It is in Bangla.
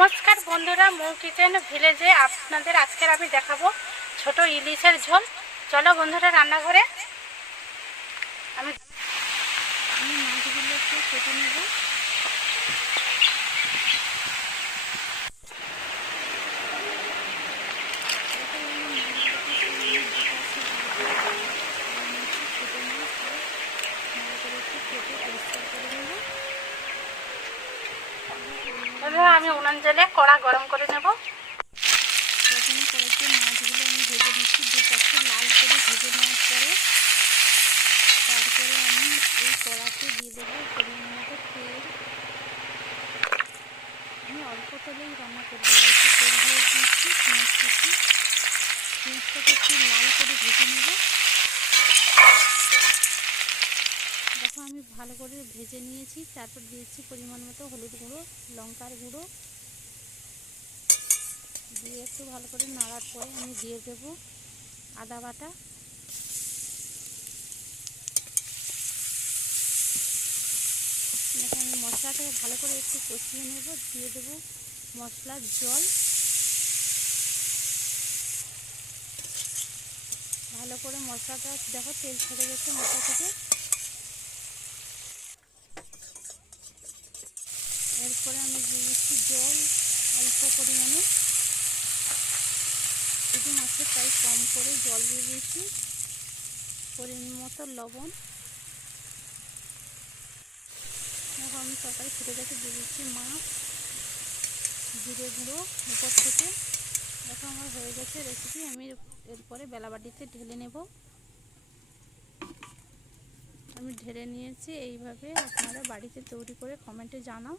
নমস্কার বন্ধুরা, মৌ কিচেন ভিলেজে আপনাদের আজকের আমি দেখাবো ছোট ইলিশের ঝোল। চলো বন্ধুরা, রান্নাঘরে। আমি মাছগুলো একটু কেটে নেব। বন্ধুরা আমি উনান জলে কড়া গরম করে নেব। প্রথমে কড়াইতে মাছগুলো আমি ভেজে নিচ্ছি, দু পাশে লাল করে ভেজে নেওয়ার পরে তারপরে আমি এই কড়াতে দিয়ে দেবো পরিমাণ মতো তেল। আমি অল্প তেলেই রান্না করব, অল্প তেল দিয়ে দিচ্ছি, পেঁয়াজ কুচি। পেঁয়াজটাকে একটু লাল করে ভেজে নেব দেখো আমি ভালো করে ভেজে নিয়েছি। তারপর দিয়েছি পরিমাণ মতো হলুদ গুঁড়ো, লঙ্কার গুঁড়ো। দিয়ে একটু ভালো করে নাড়ার পরে আমি দিয়ে দেব আদা বাটা। আমি মশলাটাকে ভালো করে একটু কষিয়ে নেব, দিয়ে দেব মশলার জল। ভালো করে মশলাটা দেখো তেল ছেড়ে গেছে মশলা থেকে। এরপরে আমি দিয়ে দিচ্ছি জল অল্প পরিমাণে। শুধু মাছের তাই কম করে জল দিয়ে দিয়েছি, পরিমাণ মতো লবণ। এখন আমি তরকারি ফুটে গেছে, দিয়ে দিচ্ছি মাছ, জিরে গুঁড়ো উপর থেকে। দেখো, আমার হয়ে গেছে রেসিপি আমি এরপরে বেলাবাটিতে ঢেলে নেব। আমি ঢেলে নিয়েছি, এইভাবে আপনারা বাড়িতে তৈরি করে কমেন্টে জানাও।